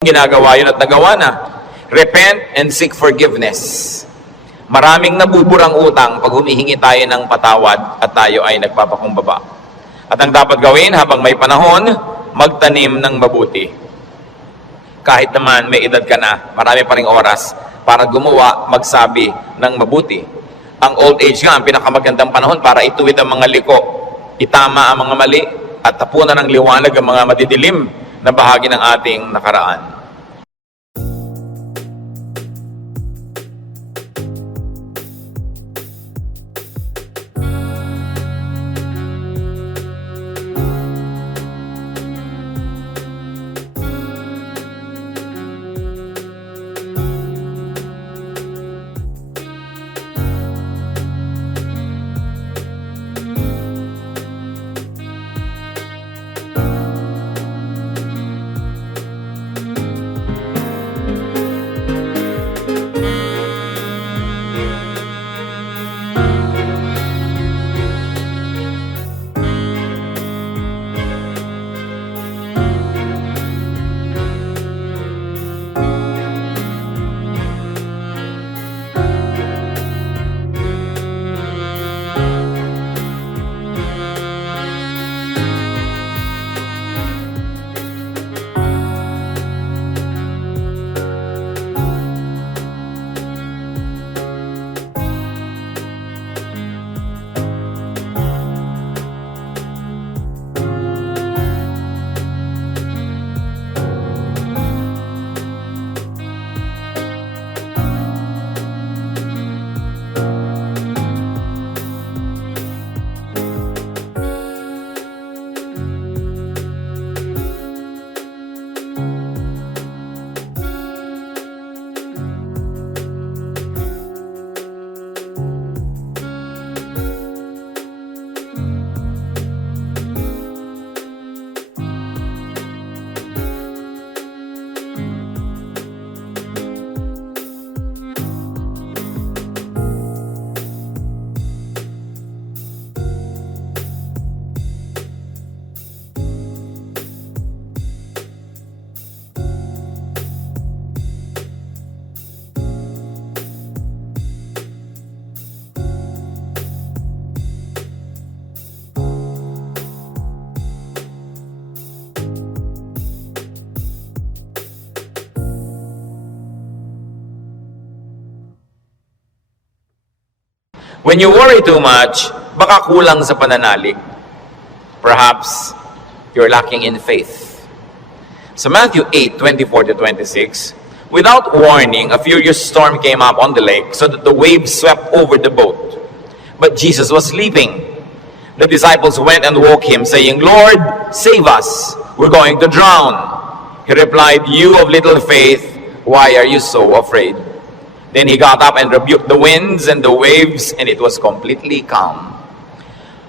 Ginagawa yun at nagawa na. Repent and seek forgiveness. Maraming nabuburang utang pag humihingi tayo ng patawad at tayo ay nagpapakumbaba. At ang dapat gawin habang may panahon, magtanim ng mabuti. Kahit naman may edad ka na, marami pa ring oras para gumawa, magsabi ng mabuti. Ang old age nga, ang pinakamagandang panahon para ituwid ang mga liko, itama ang mga mali, at tapunan ng liwanag ang mga madidilim na bahagi ng ating nakaraan. When you worry too much, baka kulang sa pananalig. Perhaps you're lacking in faith. Sa Matthew 8:24-26, without warning, a furious storm came up on the lake so that the waves swept over the boat. But Jesus was sleeping. The disciples went and woke him, saying, "Lord, save us. We're going to drown." He replied, "You of little faith, why are you so afraid?" Then he got up and rebuked the winds and the waves, and it was completely calm.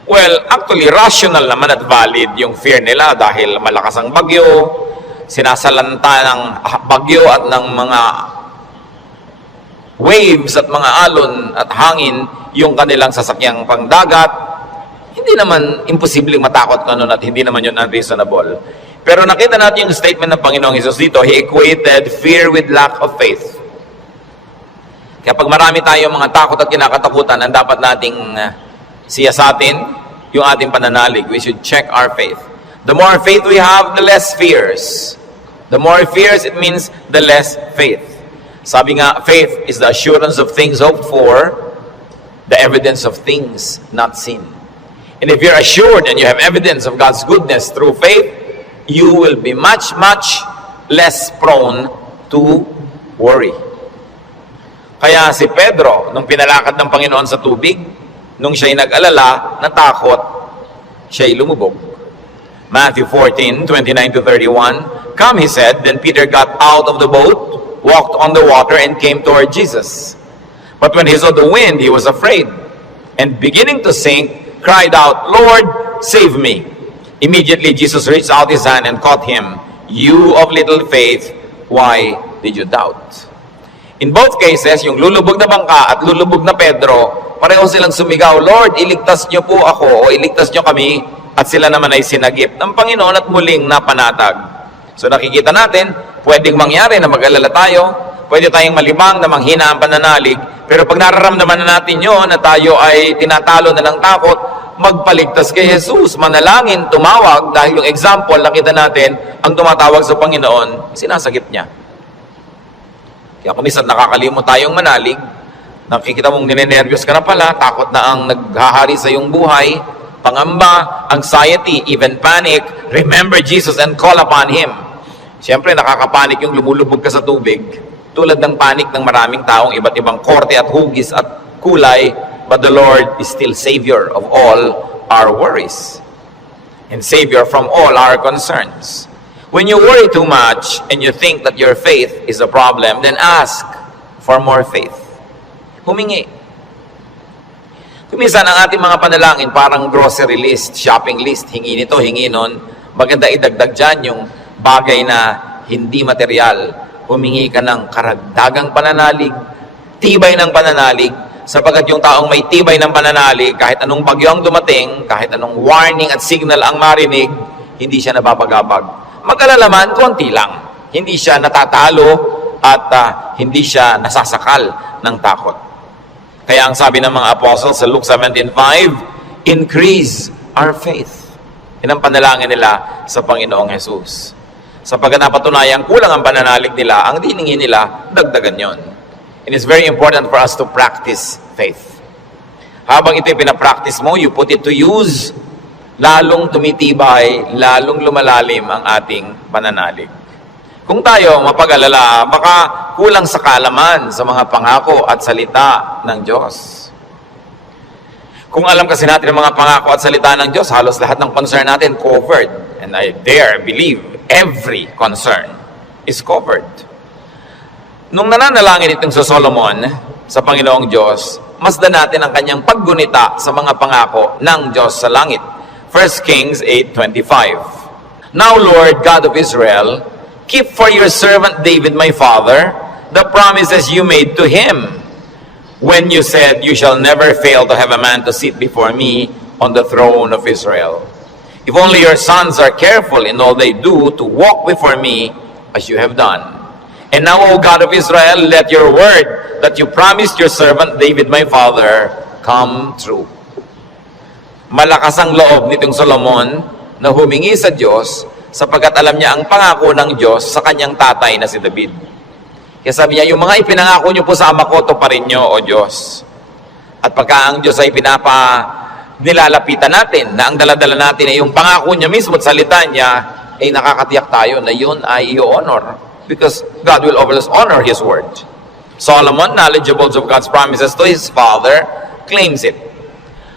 Well, actually, rational naman at valid yung fear nila dahil malakas ang bagyo, sinasalanta ng bagyo at ng mga waves at mga alon at hangin yung kanilang sasakyang pangdagat. Hindi naman imposibleng matakot ka nun at hindi naman yun unreasonable. Pero nakita natin yung statement ng Panginoong Hesus dito. He equated fear with lack of faith. Kaya pag marami tayong mga takot at kinakatakutan, ang dapat nating siyasatin yung ating pananalig. We should check our faith. The more faith we have, the less fears. The more fears, it means the less faith. Sabi nga, faith is the assurance of things hoped for, the evidence of things not seen. And if you're assured and you have evidence of God's goodness through faith, you will be much, much less prone to worry. Kaya si Pedro, nung pinalakad ng Panginoon sa tubig, nung siya'y nag-alala, natakot, siya'y lumubog. Matthew 14:29-31, "Come," he said. Then Peter got out of the boat, walked on the water, and came toward Jesus. But when he saw the wind, he was afraid, and beginning to sink, cried out, "Lord, save me." Immediately Jesus reached out his hand and caught him. "You of little faith, why did you doubt?" In both cases, yung lulubog na bangka at lulubog na Pedro, pareho silang sumigaw, "Lord, iligtas niyo po ako o iligtas niyo kami." At sila naman ay sinagip ng Panginoon at muling napanatag. So nakikita natin, Pwedeng mangyari na mag-alala tayo, pwede tayong malibang na manghina ang pananalig, pero pag nararamdaman na natin yun, na tayo ay tinatalo na ng takot, magpaligtas kay Jesus, manalangin, tumawag, dahil yung example, nakita natin, ang tumatawag sa Panginoon, sinasagip niya. Kaya kung minsan nakakalimot tayong manalig, nakikita mong ninenervyos ka na pala, takot na ang naghahari sa iyong buhay, pangamba, anxiety, even panic, remember Jesus and call upon Him. Siyempre, nakakapanik yung lumulubog ka sa tubig, tulad ng panik ng maraming taong iba't ibang korte at hugis at kulay, but the Lord is still Savior of all our worries and Savior from all our concerns. When you worry too much and you think that your faith is a problem, then ask for more faith. Humingi. Kuminsan ang ating mga panalangin parang grocery list, shopping list, hingi nito, hingi nun. Maganda idagdag dyan yung bagay na hindi material. Humingi ka ng karagdagang pananalig, tibay ng pananalig, sapagkat yung taong may tibay ng pananalig, kahit anong bagyo ang dumating, kahit anong warning at signal ang marinig, hindi siya nababagabag. Mag-alala man, konti lang. Hindi siya natatalo at hindi siya nasasakal ng takot. Kaya ang sabi ng mga apostles sa Luke 17:5, increase our faith. Yan ang panalangin nila sa Panginoong Jesus. Sapagkat napatunayang kulang ang pananalig nila, ang diningi nila, dagdagan yon. And it's very important for us to practice faith. Habang ito'y pinapractice mo, you put it to use, lalong tumitibay, lalong lumalalim ang ating pananalig. Kung tayo mapag-alala, baka kulang sa kaalaman sa mga pangako at salita ng Diyos. Kung alam kasi natin ang mga pangako at salita ng Diyos, halos lahat ng concern natin covered. And I dare believe every concern is covered. Nung nananalangin itong sa Solomon, sa Panginoong Diyos, masdan natin ang kanyang paggunita sa mga pangako ng Diyos sa langit. 1 Kings 8:25. Now, Lord, God of Israel, keep for your servant David, my father, the promises you made to him when you said, you shall never fail to have a man to sit before me on the throne of Israel. If only your sons are careful in all they do to walk before me as you have done. And now, O God of Israel, let your word that you promised your servant David, my father, come true. Malakas ang loob nitong Solomon na humingi sa Diyos sapagkat alam niya ang pangako ng Diyos sa kanyang tatay na si David. Kaya sabi niya, yung mga ipinangako niyo po sa ama ko, to pa rin niyo, O Diyos. At pagka ang Diyos ay nilalapitan natin, na ang daladala natin ay yung pangako niya mismo at salita niya, ay nakakatiyak tayo na yun ay i-honor. Because God will always honor His word. Solomon, knowledgeable of God's promises to his father, claims it.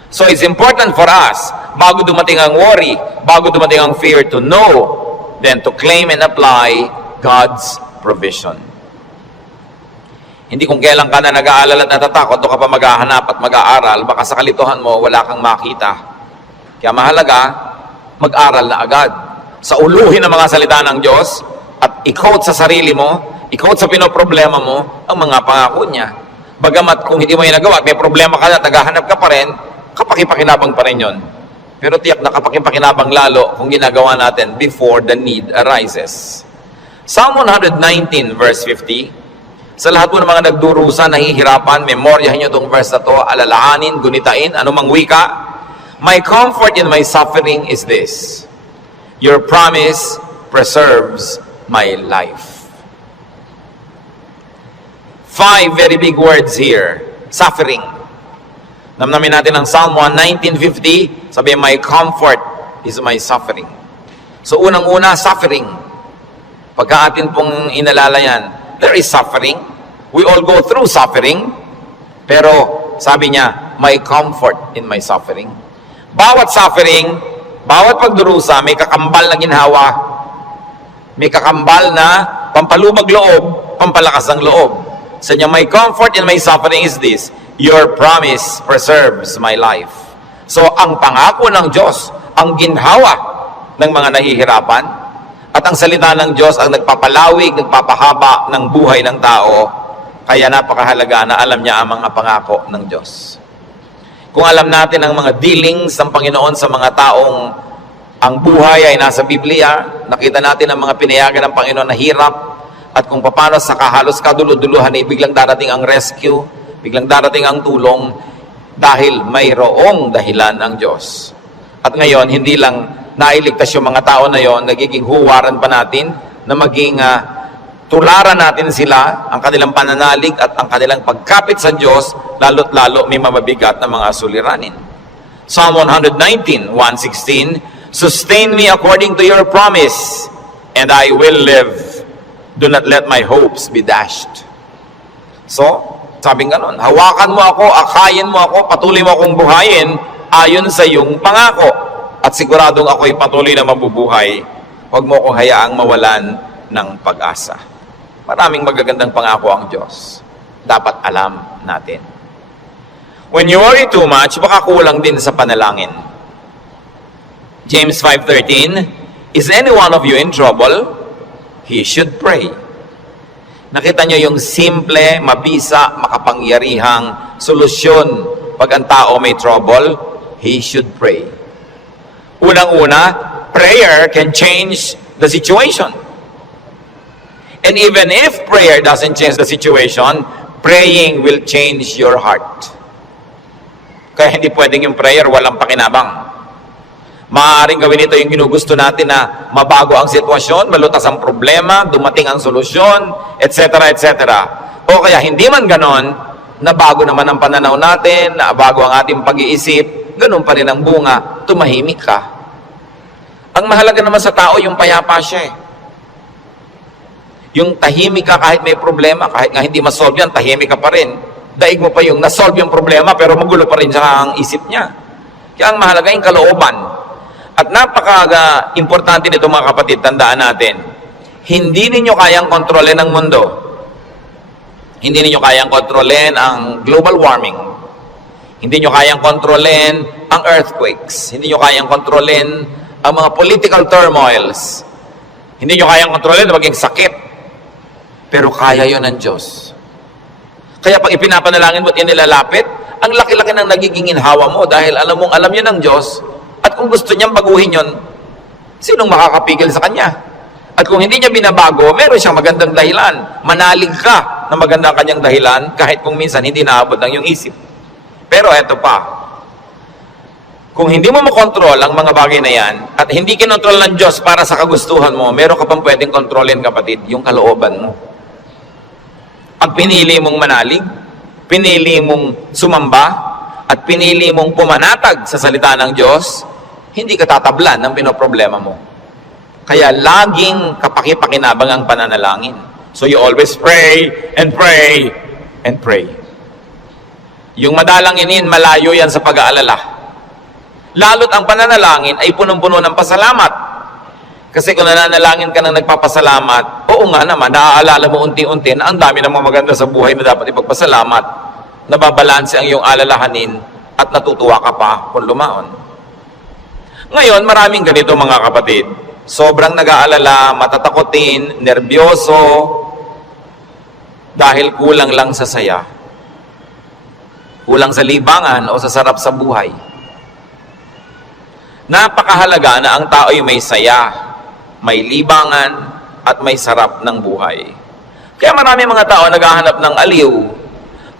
So it's important for us, bago dumating ang worry, bago dumating ang fear, to know, then to claim and apply God's provision. Hindi kung kailan ka na nag-aalala at natatakot o ka pa maghahanap at mag-aaral, baka sa kalituhan mo, wala kang makita. Kaya mahalaga, mag-aral na agad. Sa uluhin ng mga salita ng Diyos, at i-quote sa sarili mo, i-quote sa pinoproblema mo, ang mga pangako niya. Bagamat kung hindi mo yung nagawa at may problema ka na at naghahanap ka pa rin, kapakipakinabang pa rin yun. Pero tiyak na kapakipakinabang lalo kung ginagawa natin before the need arises. Psalm 119 verse 50, sa lahat po ng mga nagdurusa, nahihirapan, memoryahin nyo itong verse na to, alalahanin, gunitain, anumang wika. My comfort in my suffering is this, your promise preserves my life. 5 very big words here. Suffering. Namnamin natin ang Psalm 119:50, sabi, my comfort is my suffering. So unang-una, suffering. Pagka atin pong inalala yan, there is suffering. We all go through suffering. Pero sabi niya, my comfort in my suffering. Bawat suffering, bawat pagdurusa, may kakambal na ginhawa. May kakambal na pampalubag loob, pampalakas ng loob. Sa niya, my comfort in my suffering is this, your promise preserves my life. So, ang pangako ng Diyos, ang ginhawa ng mga nahihirapan, at ang salita ng Diyos ang nagpapalawig, nagpapahaba ng buhay ng tao, kaya napakahalaga na alam niya ang mga pangako ng Diyos. Kung alam natin ang mga dealings ng Panginoon sa mga taong ang buhay ay nasa Biblia, nakita natin ang mga pinayagan ng Panginoon na hirap, at kung paano sa kahalos kaduluduluhan ay biglang darating ang rescue, biglang darating ang tulong dahil mayroong dahilan ang Diyos. At ngayon, hindi lang nailigtas yung mga tao na yon, nagiging huwaran pa natin na maging tularan natin sila, ang kanilang pananalig at ang kanilang pagkapit sa Diyos, lalo't lalo may mabibigat na mga suliranin. Psalm 119, 116, sustain me according to your promise, and I will live. Do not let my hopes be dashed. So, sabing ganon, hawakan mo ako, akayin mo ako, patuloy mo akong buhayin ayon sa iyong pangako. At siguradong ako'y patuloy na mabubuhay. Huwag mo akong hayaang mawalan ng pag-asa. Maraming magagandang pangako ang Diyos. Dapat alam natin. When you worry too much, baka kulang din sa panalangin. James 5:13, is any one of you in trouble? He should pray. Nakita nyo yung simple, mabisa, makapangyarihang solusyon pag ang tao may trouble, he should pray. Unang-una, prayer can change the situation. And even if prayer doesn't change the situation, praying will change your heart. Kaya hindi pwedeng yung prayer walang pakinabang. Maaaring gawin ito yung ginugusto natin na mabago ang sitwasyon, malutas ang problema, dumating ang solusyon, etc., etc. O kaya hindi man ganon, nabago naman ang pananaw natin, nabago ang ating pag-iisip, ganon pa rin ang bunga, tumahimik ka. Ang mahalaga naman sa tao, yung payapa siya eh. Yung tahimik ka kahit may problema, kahit nga hindi masolve yan, tahimik ka pa rin. Daig mo pa yung nasolve yung problema, pero magulo pa rin sa ang isip niya. Kaya ang mahalaga yung kalooban. At napaka-importante nito mga kapatid, tandaan natin, hindi ninyo kayang kontrolin ang mundo. Hindi ninyo kayang kontrolin ang global warming. Hindi nyo kayang kontrolin ang earthquakes. Hindi nyo kayang kontrolin ang mga political turmoils. Hindi nyo kayang kontrolin na maging sakit. Pero kaya yon ng Diyos. Kaya pag ipinapanalangin mo at inilalapit, ang laki-laki ng nagiging inhawa mo dahil alam mong alam yun ng Diyos. At kung gusto niyang baguhin yun, sinong makakapigil sa Kanya? At kung hindi niya binabago, meron siyang magandang dahilan. Manalig ka na maganda ang kanyang dahilan kahit kung minsan hindi naabot ng iyong isip. Pero eto pa, kung hindi mo makontrol ang mga bagay na yan at hindi kinontrol ng Diyos para sa kagustuhan mo, meron ka pang pwedeng kontrolin, kapatid, yung kalooban mo. Pag pinili mong manalig, pinili mong sumamba, at pinili mong pumanatag sa salita ng Diyos, hindi ka tatablan ng pinoproblema mo. Kaya laging kapaki-pakinabang ang pananalangin. So you always pray and pray and pray. Yung madalanginin, malayo yan sa pag-aalala. Lalo't ang pananalangin ay punong-puno ng pasalamat. Kasi kung nananalangin ka ng nagpapasalamat, oo nga naman, naaalala mo unti-unti na ang dami ng mga maganda sa buhay na dapat ipagpasalamat. Nababalanse ang iyong alalahanin at natutuwa ka pa kung lumaon. Ngayon, maraming ganito mga kapatid. Sobrang nag-aalala, matatakotin, nerbyoso, dahil kulang lang sa saya. Kulang sa libangan o sa sarap sa buhay. Napakahalaga na ang tao ay may saya, may libangan, at may sarap ng buhay. Kaya marami mga tao naghahanap ng aliw.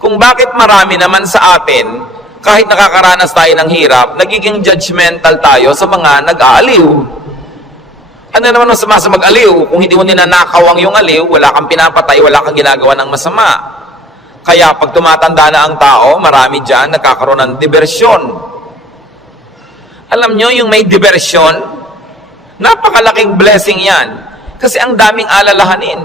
Kung bakit marami naman sa atin, kahit nakakaranas tayo ng hirap, nagiging judgmental tayo sa mga nag-aaliw. Ano naman ang sama sa mag-aliw? Kung hindi mo ninanakaw ang iyong aliw, wala kang pinapatay, wala kang ginagawa ng masama. Kaya pag tumatanda na ang tao, marami dyan nagkakaroon ng diversyon. Alam nyo, yung may diversyon, napakalaking blessing yan. Kasi ang daming alalahanin.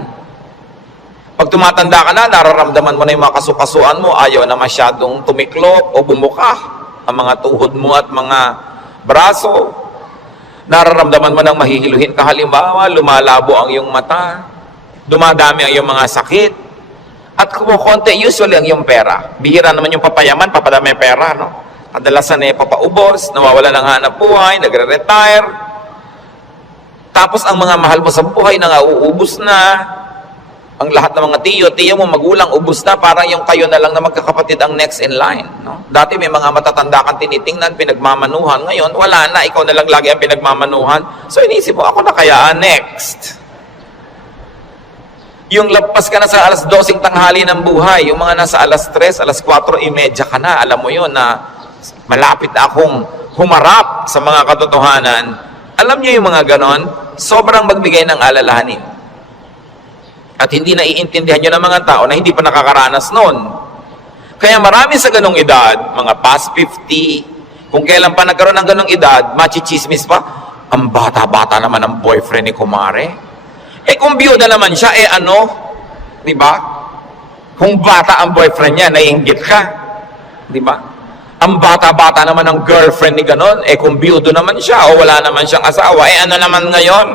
Pag tumatanda ka na, nararamdaman mo na yung mga kasukasuan mo, ayaw na masyadong tumiklop o bumuka ang mga tuhod mo at mga braso. Nararamdaman mo nang mahihiluhin ka, halimbawa, lumalabo ang iyong mata, dumadami ang iyong mga sakit, at kumukonti, usually ang iyong pera. Bihira naman yung papayaman, papadami pera, no? Kadalasan na papaubos, nawawala ng hanap buhay, nagre-retire. Tapos ang mga mahal mo sa buhay na uubos na. Ang lahat ng mga tiyo mo, magulang, ubos na, parang yung kayo na lang na magkakapatid ang next in line. No? Dati may mga matatanda kang tinitingnan, pinagmamanuhan. Ngayon, wala na, ikaw na lang lagi ang pinagmamanuhan. So inisip mo, ako na kaya next. Yung lampas ka na sa alas 12 tanghali ng buhay, yung mga nasa alas 3, alas 4:30 ka na, alam mo yun na malapit akong humarap sa mga katotohanan. Alam niyo yung mga ganon, sobrang magbigay ng alalahanin. At hindi naiintindihan nyo ng mga tao na hindi pa nakakaranas noon. Kaya marami sa ganong edad, mga past 50, kung kailan pa nagkaroon ng ganong edad, machichismis pa, ang bata-bata naman ang boyfriend ni kumare. Kung biyuda naman siya, ano? Diba? Kung bata ang boyfriend niya, naiinggit ka. Diba? Ang bata-bata naman ang girlfriend ni ganon, kung biyudo naman siya, o wala naman siyang asawa, ano naman ngayon?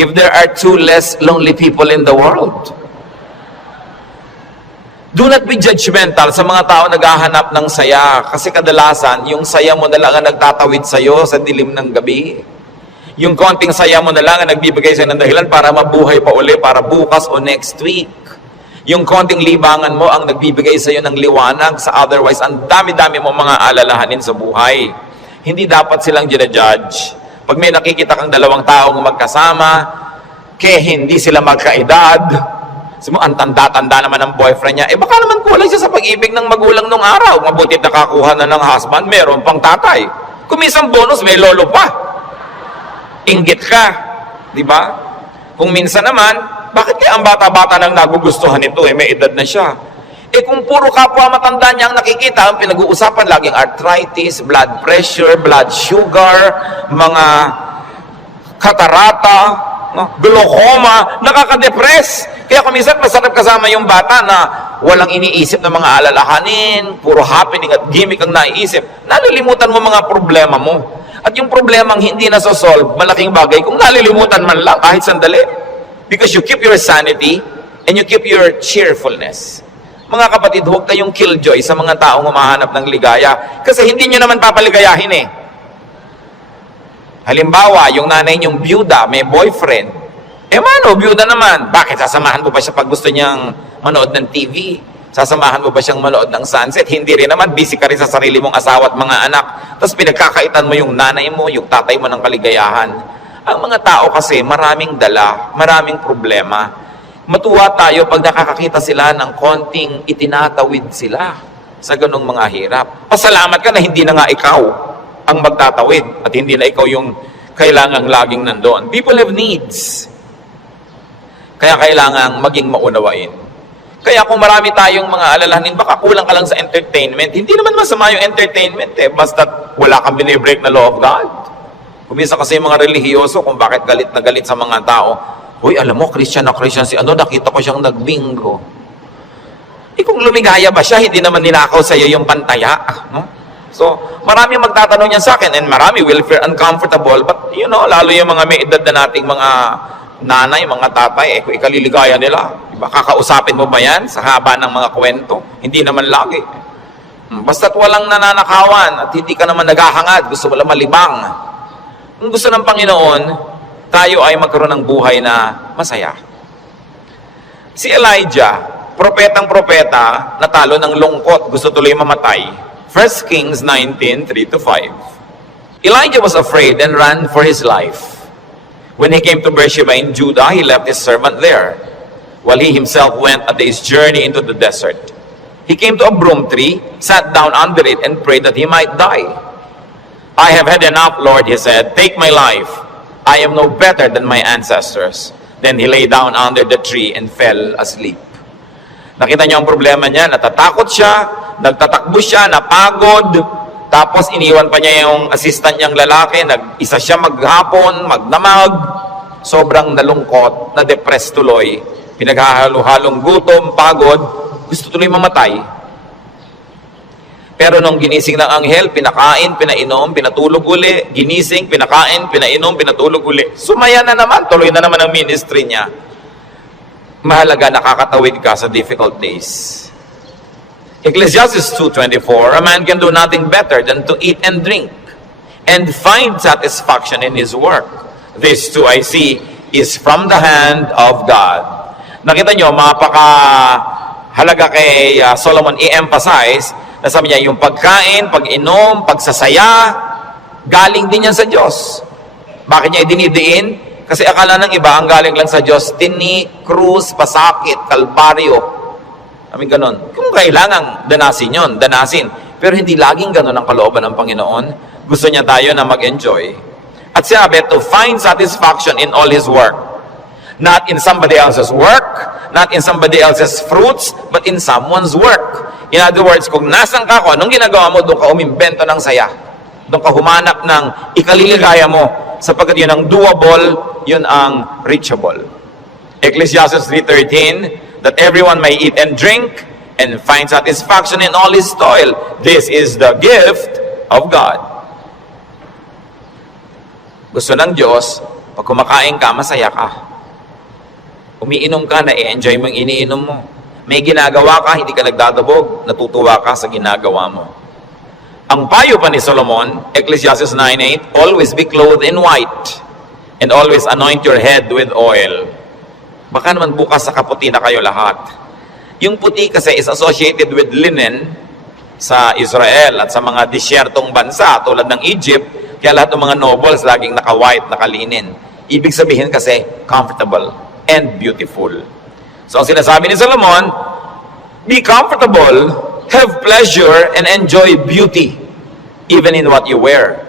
If there are 2 less lonely people in the world. Do not be judgmental sa mga tao naghahanap ng saya. Kasi kadalasan, yung saya mo na lang ang nagtatawid sa'yo sa dilim ng gabi. Yung konting saya mo na lang ang nagbibigay sa'yo ng dahilan para mabuhay pa uli, para bukas o next week. Yung konting libangan mo ang nagbibigay sa'yo ng liwanag sa otherwise ang dami-dami mo mga alalahanin sa buhay. Hindi dapat silang ginajudge. Pag may nakikita kang dalawang taong magkasama, hindi sila magkaedad, ang tanda-tanda naman ng boyfriend niya, baka naman kulang siya sa pag-ibig ng magulang nung araw. Mabuti nakakuha na ng husband, meron pang tatay. Kung minsan bonus, may lolo pa. Inggit ka. Di ba? Kung minsan naman, bakit kaya ang bata-bata nang nagugustuhan nito, may edad na siya? Kung puro kapwa matanda niya ang nakikita, ang pinag-uusapan laging arthritis, blood pressure, blood sugar, mga katarata, glaucoma, nakaka-depress. Kaya kung minsan masarap kasama yung bata na walang iniisip ng mga alalahanin, puro happening at gimmick ang naiisip, nalilimutan mo mga problema mo. At yung problemang hindi nasosolve, malaking bagay kung nalilimutan man lang kahit sandali. Because you keep your sanity and you keep your cheerfulness. Mga kapatid, huwag kayong killjoy sa mga taong humahanap ng ligaya. Kasi hindi nyo naman papaligayahin Halimbawa, yung nanay nyong byuda, may boyfriend. Mano, byuda naman. Bakit sasamahan mo ba siya pag gusto niyang manood ng TV? Sasamahan mo ba siyang manood ng sunset? Hindi rin naman, busy ka rin sa sarili mong asawa at mga anak. Tapos pinagkakaitan mo yung nanay mo, yung tatay mo ng kaligayahan. Ang mga tao kasi, maraming dala, maraming problema. Matuwa tayo pag nakakakita sila ng konting itinatawid sila sa ganong mga hirap. Pasalamat ka na hindi na nga ikaw ang magtatawid at hindi na ikaw yung kailangang laging nandoon. People have needs. Kaya kailangang maging maunawain. Kaya kung marami tayong mga alalahanin, baka kulang ka lang sa entertainment. Hindi naman masama yung entertainment basta wala kang binibreak na law of God. Kumisa kasi yung mga relihiyoso kung bakit galit na galit sa mga tao. Uy, alam mo, Christian na Christian si nakita ko siyang nagbingo. Kung lumigaya ba siya, hindi naman ninakaw sa iyo yung pantaya. No? So, marami magtatanong yan sa akin and marami will feel uncomfortable. But, lalo yung mga may edad na nating mga nanay, mga tatay, kung ikaliligaya nila, diba? Kakausapin mo ba yan sa haba ng mga kwento? Hindi naman lagi. Basta't walang nananakawan at hindi ka naman naghahangad, gusto mo lang malibang. Kung gusto ng Panginoon, tayo ay magkaroon ng buhay na masaya. Si Elijah, propetang-propeta, natalo ng lungkot, gusto tuloy mamatay. 1 Kings 19:3-5. Elijah was afraid and ran for his life. When he came to Beersheba in Judah, he left his servant there, while he himself went a day's journey into the desert. He came to a broom tree, sat down under it, and prayed that he might die. I have had enough, Lord, he said. Take my life. I am no better than my ancestors. Then he lay down under the tree and fell asleep. Nakita niyo ang problema niya, natatakot siya, nagtatakbo siya, napagod, tapos iniwan pa niya yung assistant niyang lalaki, nag-isa siya maghapon, magdamag, sobrang nalungkot, na-depress tuloy, pinaghahalo-halong gutom, pagod, gusto tuloy mamatay. Pero nung ginising ng anghel, pinakain, pinainom, pinatulog uli, ginising, pinakain, pinainom, pinatulog uli. Sumaya na naman, tuloy na naman ang ministry niya. Mahalaga, nakakatawid ka sa difficult days. Ecclesiastes 2:24, a man can do nothing better than to eat and drink and find satisfaction in his work. This too I see is from the hand of God. Nakita nyo, halaga kay Solomon i-emphasize na sabi niya, yung pagkain, pag-inom, pagsasaya, galing din yan sa Diyos. Bakit niya idinidiin? Kasi akala ng iba, ang galing lang sa Diyos, tini, krus, pasakit, kalbaryo. Kami ganon. Kung kailangan danasin yon, danasin. Pero hindi laging ganon ang kalooban ng Panginoon. Gusto niya tayo na mag-enjoy. At sinabi, to find satisfaction in all His work. Not in somebody else's work, not in somebody else's fruits, but in someone's work. In other words, kung nasan ka ko, anong ginagawa mo, doon ka umimbento ng saya. Doon ka humanap ng ikaliligaya mo, sapagkat yun ang doable, yun ang reachable. Ecclesiastes 3:13, that everyone may eat and drink and find satisfaction in all his toil. This is the gift of God. Gusto ng Diyos, pag kumakain ka, masaya ka. Umiinom ka, na-enjoy mo yung iniinom mo. May ginagawa ka, hindi ka nagdadabog, natutuwa ka sa ginagawa mo. Ang payo pa ni Solomon, Ecclesiastes 9:8, always be clothed in white and always anoint your head with oil. Baka naman bukas sa kaputi na kayo lahat. Yung puti kasi is associated with linen sa Israel at sa mga disyertong bansa tulad ng Egypt, kaya lahat ng mga nobles laging naka-white, nakalinin. Ibig sabihin kasi comfortable and beautiful. So ang sinasabi ni Solomon, be comfortable, have pleasure, and enjoy beauty, even in what you wear.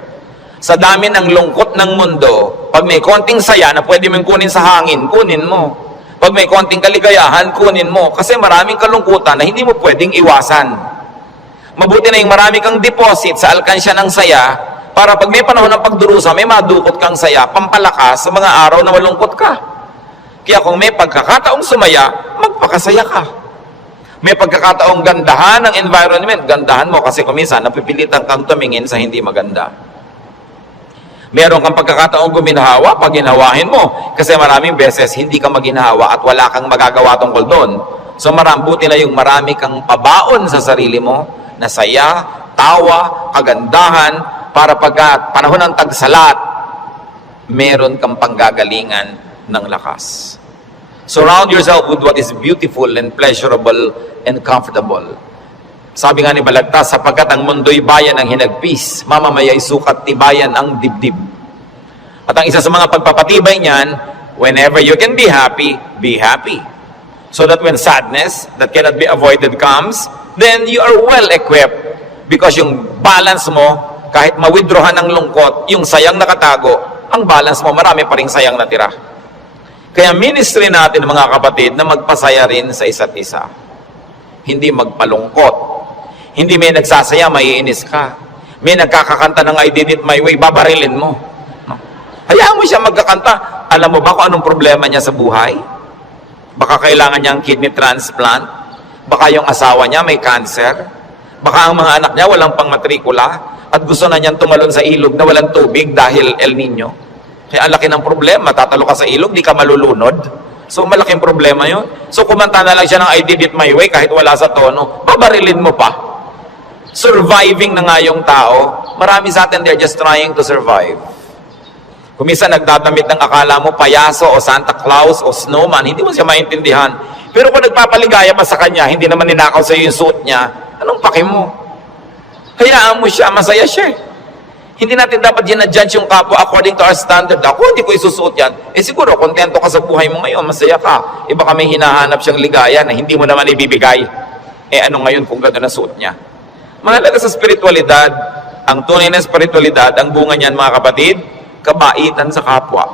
Sa dami ng lungkot ng mundo, pag may konting saya na pwede mong kunin sa hangin, kunin mo. Pag may konting kaligayahan, kunin mo. Kasi maraming kalungkutan na hindi mo pwedeng iwasan. Mabuti na yung marami kang deposit sa alkansya ng saya, para pag may panahon ng pagdurusa, may madukot kang saya, pampalakas sa mga araw na malungkot ka. Kaya kung may pagkakataong sumaya, magpakasaya ka. May pagkakataong gandahan ng environment, gandahan mo kasi kung minsan napipilitan kang tumingin sa hindi maganda. Meron kang pagkakataong guminhawa, pag ginawahin mo. Kasi maraming beses hindi ka maginhawa at wala kang magagawa tungkol doon. So marambuti na yung marami kang pabaon sa sarili mo, na saya, tawa, kagandahan, para pagka panahon ng tagsalat, meron kang panggagalingan ng lakas. Surround yourself with what is beautiful and pleasurable and comfortable. Sabi nga ni Balagtas, sapagkat ang mundo'y bayan ng hinagpis, mamamaya'y sukat tibayan ang dibdib. At ang isa sa mga pagpapatibay niyan, whenever you can be happy, be happy. So that when sadness that cannot be avoided comes, then you are well equipped. Because yung balance mo, kahit ma-withdrawhan ng lungkot, yung sayang nakatago, ang balance mo, marami pa ring sayang natira. Kaya ministry natin, mga kapatid, na magpasaya rin sa isa't isa. Hindi magpalungkot. Hindi may nagsasaya, maiinis ka. May nagkakakanta ng I did it my way, babarilin mo. No? Hayaan mo siya magkakanta. Alam mo ba kung anong problema niya sa buhay? Baka kailangan niyang kidney transplant. Baka yung asawa niya may cancer. Baka ang mga anak niya walang pangmatrikula. At gusto na niyang tumalon sa ilog na walang tubig dahil El Nino. Kaya ang laki ng problema, tatalo ka sa ilog, di ka malulunod. So malaking problema yun. So kumanta na lang siya ng I did it my way kahit wala sa tono, babarilin mo pa. Surviving na nga yung tao. Marami sa atin, they're just trying to survive. Kung minsan nagdadamit ng akala mo payaso o Santa Claus o snowman, hindi mo siya maintindihan. Pero kung nagpapaligaya pa sa kanya, hindi naman ninakaw sa iyo yung suit niya, anong pake mo? Hayaan mo siya, masaya siya. Hindi natin dapat ginadjudge yung kapwa according to our standard. Ako, hindi ko isusuot yan. Siguro, kontento ka sa buhay mo ngayon, masaya ka. Baka may hinahanap siyang ligaya na hindi mo naman ibibigay. Ano ngayon kung gano'n na suot niya? Mahalaga sa spiritualidad, ang tunay na spiritualidad, ang bunga niyan, mga kapatid, kabaitan sa kapwa.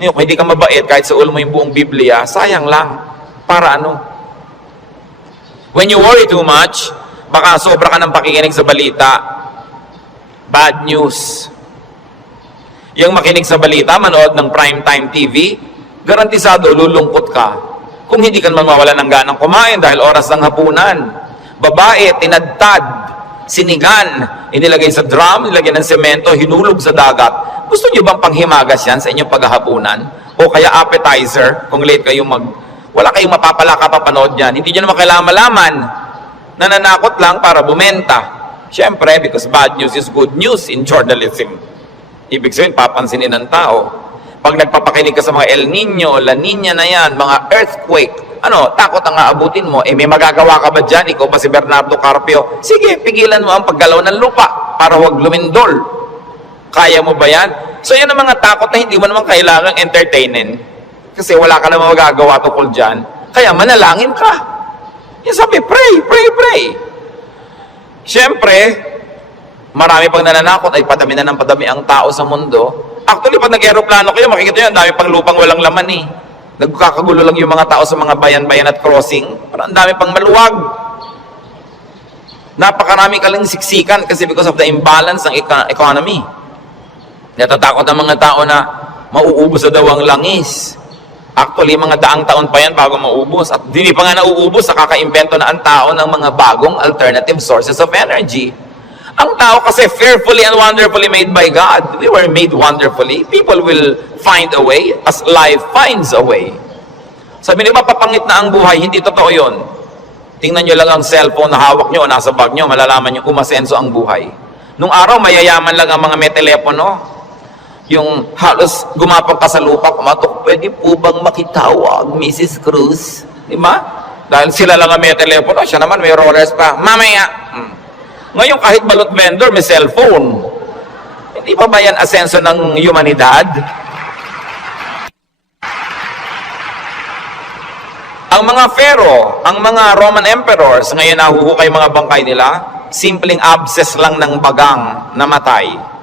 Kung hindi ka mabait, kahit sa ulo mo yung buong Biblia, sayang lang. Para ano? When you worry too much, baka sobra ka ng pakikinig sa balita, bad news. Yung makinig sa balita, manood ng primetime TV, garantisado, lulungkot ka. Kung hindi ka naman mawala ng ganang kumain dahil oras ng hapunan. Babae, tinadtad, sinigan, inilagay sa drum, nilagay ng semento, hinulog sa dagat. Gusto niyo bang panghimagas yan sa inyong paghahapunan? O kaya appetizer, kung late kayo wala kayong mapapala kapapanood yan. Hindi niyo naman kailangan malaman. Nananakot lang para bumenta. Siyempre, because bad news is good news in journalism. Ibig sabihin, papansinin ng tao. Pag nagpapakinig ka sa mga El Nino, La Nina na yan, mga earthquake, takot ang aabutin mo. May magagawa ka ba dyan? Ikaw ba si Bernardo Carpio? Sige, pigilan mo ang paggalaw ng lupa para huwag lumindol. Kaya mo ba yan? So yan ang mga takot na hindi mo naman kailangang entertainin. Kasi wala ka naman magagawa tungkol dyan. Kaya manalangin ka. Yan sabi, pray, pray, pray. Siyempre, marami pang nananakot ay padami na ng padami ang tao sa mundo. Actually, pag nag-aeroplano kayo, makikita nyo, ang dami pang lupang walang laman eh. Nagkakagulo lang yung mga tao sa mga bayan-bayan at crossing. Parang ang dami pang maluwag. Napakarami ka lang siksikan kasi because of the imbalance ng economy. Natatakot ang mga tao na mauubos na daw ang langis. Actually, mga daang taon pa yan bago maubos. At hindi pa nga nauubos, nakaka-invento na ang tao ng mga bagong alternative sources of energy. Ang tao kasi fearfully and wonderfully made by God. We were made wonderfully. People will find a way as life finds a way. Sabi niyo ba, papangit na ang buhay? Hindi totoo yun. Tingnan nyo lang ang cellphone na hawak nyo o nasa bag nyo, malalaman nyo umasenso ang buhay. Nung araw, mayayaman lang ang mga may telepono. Yung halos gumapang ka sa lupa, kumatok, pwede po bang makitawag, Mrs. Cruz? Di ba? Dahil sila lang ang may telepono, siya naman may rollers pa. Mamaya! Ngayon, kahit balot vendor, may cellphone. Hindi pa ba yan asenso ng humanidad? Ang mga pharaoh, ang mga Roman emperors, ngayon nahuhukay mga bangkay nila, simpleng abscess lang ng bagang namatay.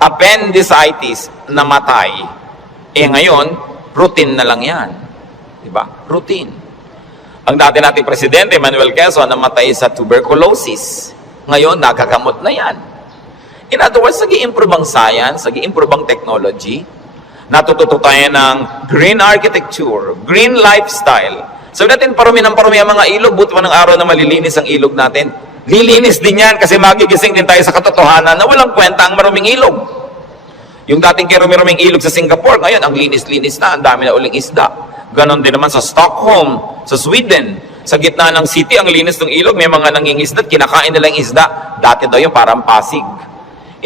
Appendicitis namatay. Ngayon, routine na lang yan. Diba? Routine. Ang dati nating presidente, Manuel Quezon, namatay sa tuberculosis. Ngayon, nagagamot na yan. In other words, nag-i-improve ang science, nag-i-improve ang technology, natututo tayo ng green architecture, green lifestyle. Sabi natin, parumi ng parumi ang mga ilog, buti pa ng araw na malilinis ang ilog natin. Lilinis din yan kasi magigising din tayo sa katotohanan na walang kwenta ang maruming ilog. Yung dating kirumi-ruming ilog sa Singapore, ngayon, ang linis-linis na, ang dami na uling isda. Ganon din naman sa Stockholm, sa Sweden. Sa gitna ng city, ang linis ng ilog, may mga nangingisda, kinakain nila yung isda. Dati daw yung parang Pasig.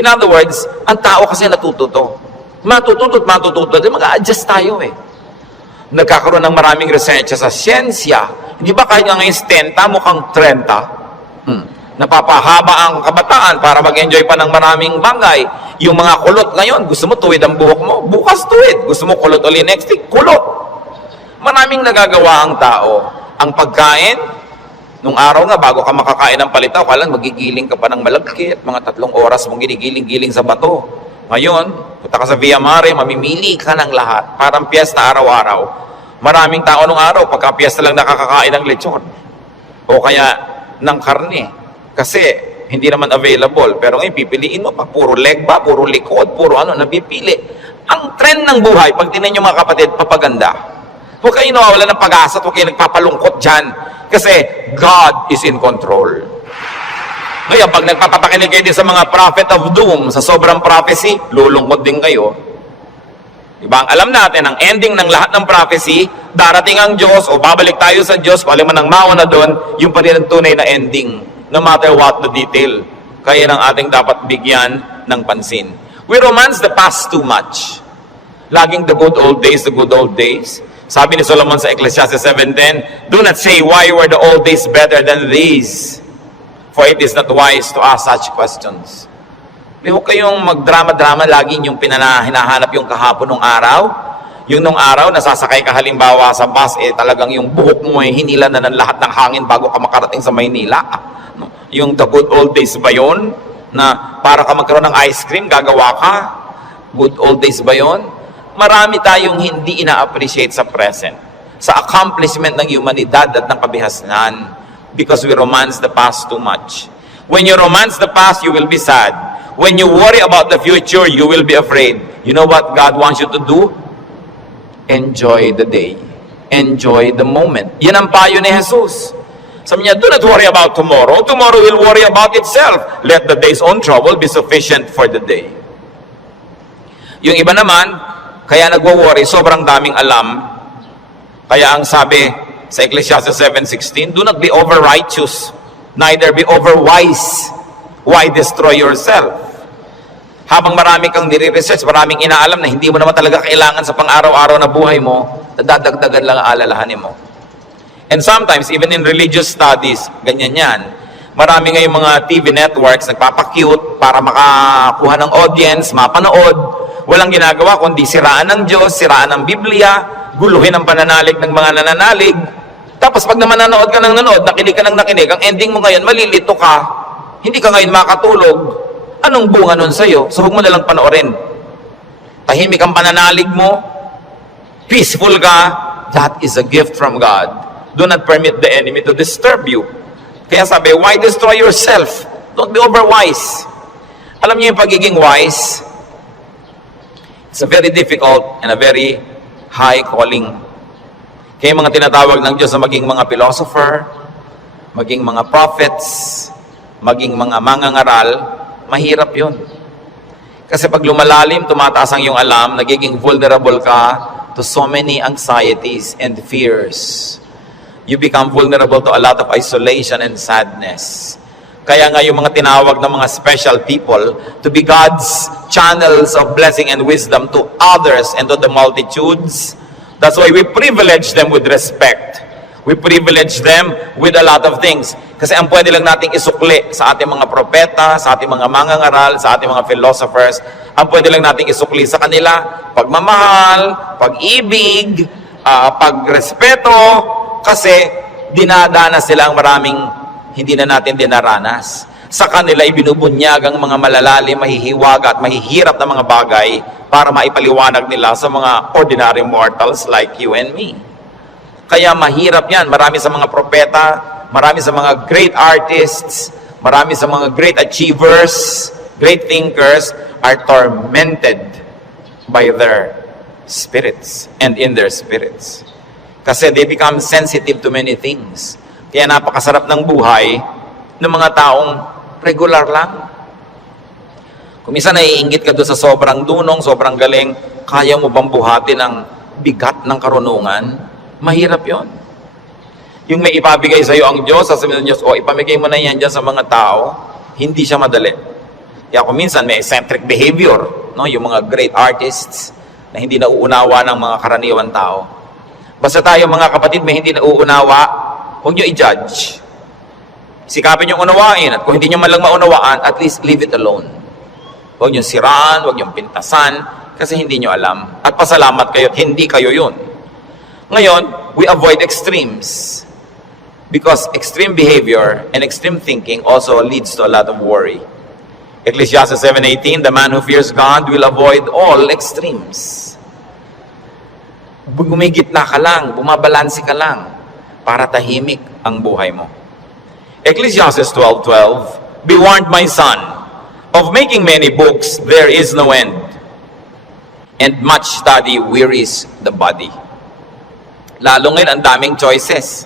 In other words, ang tao kasi natututo. Matututo, mag-a-adjust tayo eh. Nagkakaroon ng maraming research sa siyensya. Hindi ba kahit nga ngayon 10, mukhang 30? Napapahaba ang kabataan para mag-enjoy pa ng maraming bagay. Yung mga kulot ngayon, gusto mo tuwid ang buhok mo, bukas tuwid. Gusto mo kulot ulit next week, kulot. Maraming nagagawa ang tao. Ang pagkain, nung araw nga, bago ka makakain ng palitaw, kailan magigiling ka pa ng malagkit, mga 3 oras mong ginigiling-giling sa bato. Ngayon, punta ka sa Via Mare, mamimili ka ng lahat. Parang piyesta araw-araw. Maraming tao nung araw, pagka piyesta lang nakakakain ng lechon. O kaya ng karne. Kasi hindi naman available. Pero ngayon, pipiliin mo pa. Puro leg ba? Puro likod? Puro napipili. Ang trend ng buhay, pag tinan nyo mga kapatid, papaganda. Huwag kayo nawawala ng pag-asa at huwag kayo nagpapalungkot dyan. Kasi God is in control. Ngayon, pag nagpapapakinig kayo din sa mga prophet of doom, sa sobrang prophecy, lulungkot din kayo. Diba? Ang alam natin, ang ending ng lahat ng prophecy, darating ang Diyos o babalik tayo sa Diyos, kung alam mo nang mauna doon, yung pa rin ang tunay na ending. No matter what the detail. Kaya ng ating dapat bigyan ng pansin. We romance the past too much. Laging the good old days, the good old days. Sabi ni Solomon sa Ecclesiastes 7:10, do not say, why were the old days better than these? For it is not wise to ask such questions. Huwag kayong magdrama-drama, lagi yung hinahanap yung kahapon ng araw. Yung nung araw, nasasakay ka halimbawa sa bus, talagang yung buhok mo hinila na ng lahat ng hangin bago ka makarating sa Maynila. Yung the good old days ba yun? Na para ka magkaroon ng ice cream, gagawa ka? Good old days ba yun? Marami tayong hindi ina-appreciate sa present. Sa accomplishment ng humanidad at ng kabihasnan. Because we romance the past too much. When you romance the past, you will be sad. When you worry about the future, you will be afraid. You know what God wants you to do? Enjoy the day. Enjoy the moment. Yan ang payo ni Jesus. Sabi niya, do not worry about tomorrow. Tomorrow will worry about itself. Let the day's own trouble be sufficient for the day. Yung iba naman, kaya nagwo-worry, sobrang daming alam. Kaya ang sabi sa Ecclesiastes 7:16, do not be over-righteous, neither be over-wise. Why destroy yourself? Habang marami kang nire-research, maraming inaalam na hindi mo naman talaga kailangan sa pang-araw-araw na buhay mo, dadagdagan lang ang alalahanin mo. And sometimes, even in religious studies, ganyan yan. Marami ngayong mga TV networks nagpapakute para makakuha ng audience, mapanood. Walang ginagawa kundi siraan ng Diyos, siraan ng Biblia, guluhin ang pananalig ng mga nananalig. Tapos pag naman nanood ka ng nanood, nakinig ka ng nakinig, ang ending mo ngayon, malilito ka. Hindi ka ngayon makatulog. Anong bunga nun sa'yo? So huwag mo nalang panoorin. Tahimik ang pananalig mo, peaceful ka, that is a gift from God. Do not permit the enemy to disturb you. Kaya sabi, why destroy yourself? Don't be overwise. Alam niyo yung pagiging wise, it's a very difficult and a very high calling. Kaya mga tinatawag ng Diyos na maging mga philosopher, maging mga prophets, maging mga mangangaral, mahirap yun. Kasi pag lumalalim, tumataas ang iyong alam, nagiging vulnerable ka to so many anxieties and fears. You become vulnerable to a lot of isolation and sadness. Kaya nga yung mga tinawag ng mga special people to be God's channels of blessing and wisdom to others and to the multitudes. That's why we privilege them with respect. We privilege them with a lot of things. Kasi ang pwede lang nating isukli sa ating mga propeta, sa ating mga mangangaral, sa ating mga philosophers, ang pwede lang nating isukli sa kanila, pagmamahal, pag-ibig, pagrespeto, kasi dinadanas sila ang maraming hindi na natin dinaranas. Sa kanila ibinubunyag ang mga malalalim, mahihiwaga at mahihirap na mga bagay para maipaliwanag nila sa mga ordinary mortals like you and me. Kaya mahirap yan. Marami sa mga propeta, marami sa mga great artists, marami sa mga great achievers, great thinkers are tormented by their spirits and in their spirits. Kasi they become sensitive to many things. Kaya napakasarap ng buhay ng mga taong regular lang. Kung minsan naiinggit ka doon sa sobrang dunong, sobrang galing, kaya mo bang buhatin ang bigat ng karunungan? Mahirap yon. Yung may ipabigay sa iyo ang Diyos, sasabihin ng Diyos, ipamigay mo na yan dyan sa mga tao, hindi siya madali. Kaya kung minsan may eccentric behavior, no? Yung mga great artists na hindi nauunawa ng mga karaniwan tao. Basta tayo mga kapatid, may hindi nauunawa, huwag nyo i-judge. Sikapin nyo unawain, at kung hindi nyo malang maunawaan, at least leave it alone. Huwag nyo siraan, huwag nyo pintasan, kasi hindi nyo alam. At pasalamat kayo, hindi kayo yun. Ngayon, we avoid extremes. Because extreme behavior and extreme thinking also leads to a lot of worry. Ecclesiastes 7:18, the man who fears God will avoid all extremes. Gumigitna ka lang, bumabalansi ka lang, para tahimik ang buhay mo. Ecclesiastes 12:12, be warned, my son, of making many books there is no end, and much study wearies the body. Lalo ngayon, ang daming choices.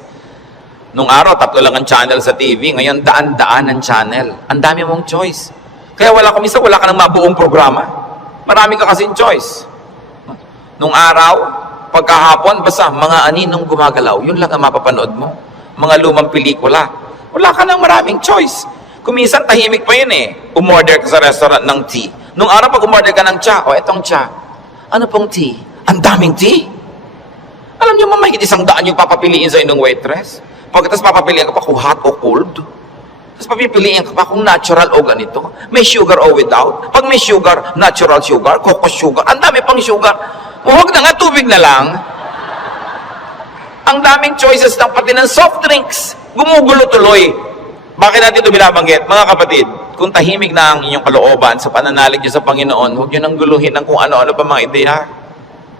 Nung araw, 3 lang ang channel sa TV. Ngayon, daan-daan ang channel. Ang dami mong choice. Kaya wala ka nang mabuong programa. Marami ka kasing choice. Nung araw, pagkahapon, basta mga aninong gumagalaw, yun lang ang mapapanood mo. Mga lumang pelikula. Wala ka nang maraming choice. Kuminsan, tahimik pa yun eh. Umorder ka sa restaurant ng tea. Nung araw, pag umorder ka ng tsa, etong tsa. Ano pong tea? Ang daming tea. Alam niyo, mahigit 100 yung papapiliin sa inyong waitress. Pagkatapos papapiliin ka pa kung hot o cold. Tapos papipiliin ka pa kung natural o ganito. May sugar o without. Pag may sugar, natural sugar, coco sugar. Ang dami pang sugar. Huwag na nga, tubig na lang. Ang daming choices ng pati ng soft drinks. Gumugulo tuloy. Bakit natin ito binabanggit? Mga kapatid, kung tahimik na ang inyong kalooban sa pananalig niyo sa Panginoon, huwag niyo nang guluhin ng kung ano-ano pa mga ideya.